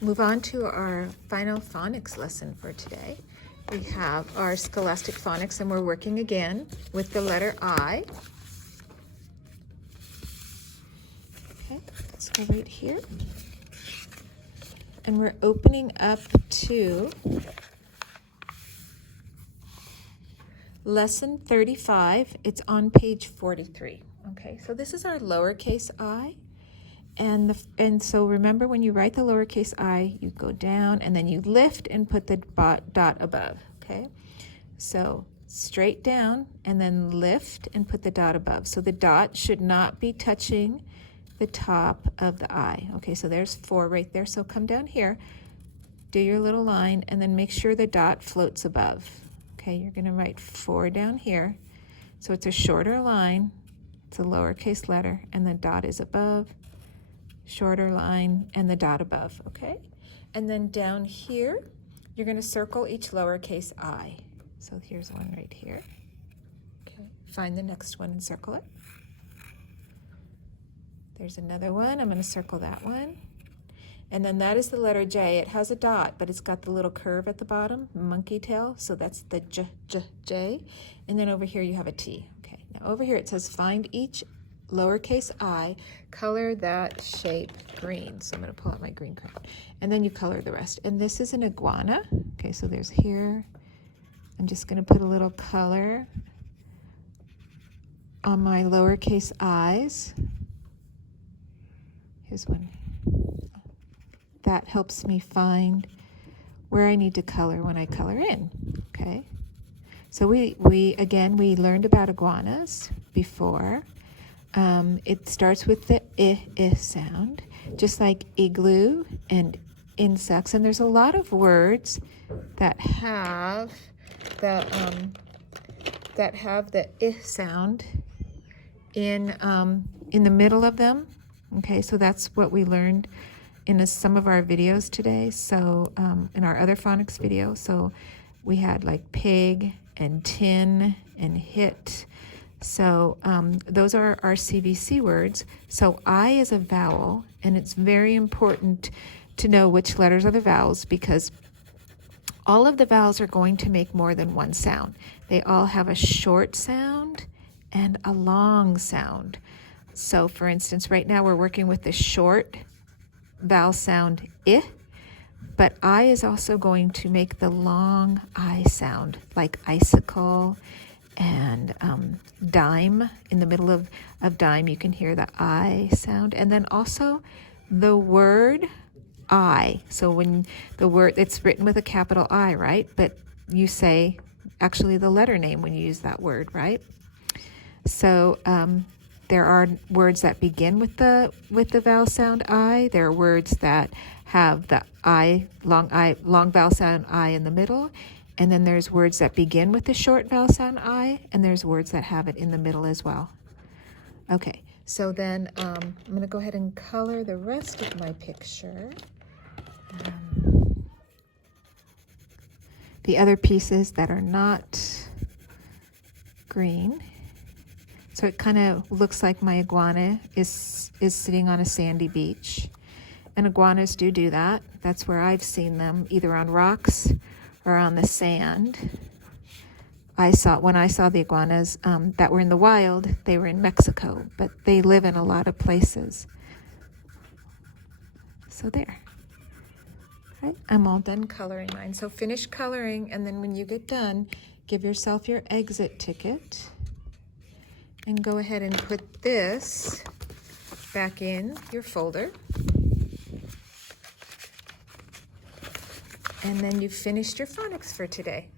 move on to our final phonics lesson for today. We have our scholastic phonics, and we're working again with the letter I. Okay, let's go right here. And we're opening up to lesson 35. It's on page 43. Okay, so this is our lowercase I. And so remember, when you write the lowercase I, you go down and then you lift and put the dot above, okay? So straight down and then lift and put the dot above. So the dot should not be touching the top of the I. Okay, so there's 4 right there. So come down here, do your little line, and then make sure the dot floats above. Okay, you're gonna write 4 down here. So it's a shorter line, it's a lowercase letter, and the dot is above. Shorter line and the dot above, okay? And then down here, you're gonna circle each lowercase I. So here's one right here. Okay, find the next one and circle it. There's another one, I'm gonna circle that one. And then that is the letter J. It has a dot, but it's got the little curve at the bottom, monkey tail, so that's the J. And then over here you have a T. Okay, now over here it says find each lowercase I, color that shape green. So I'm going to pull out my green crayon. And then you color the rest. And this is an iguana. Okay, so there's here. I'm just going to put a little color on my lowercase i's. Here's one. That helps me find where I need to color when I color in. Okay. So we learned about iguanas before. It starts with the I sound, just like igloo and insects. And there's a lot of words that have the I sound in the middle of them. Okay, so that's what we learned in some of our videos today. So in our other phonics video, so we had like pig and tin and hit. So those are our CVC words. So I is a vowel, and it's very important to know which letters are the vowels, because all of the vowels are going to make more than one sound. They all have a short sound and a long sound. So for instance, right now we're working with the short vowel sound I, but I is also going to make the long I sound, like icicle and dime. In the middle of dime, you can hear the I sound. And then also the word I. So when the word, it's written with a capital I, right? But you say actually the letter name when you use that word, right? So there are words that begin with the vowel sound I. There are words that have the long vowel sound I in the middle. And then there's words that begin with the short vowel sound I, and there's words that have it in the middle as well. Okay, so then I'm going to go ahead and color the rest of my picture. The other pieces that are not green. So it kind of looks like my iguana is sitting on a sandy beach. And iguanas do that. That's where I've seen them, either on rocks or on the sand. When I saw the iguanas that were in the wild, they were in Mexico, but they live in a lot of places. So there. Right, I'm all done coloring mine. So finish coloring, and then when you get done, give yourself your exit ticket, and go ahead and put this back in your folder. And then you've finished your phonics for today.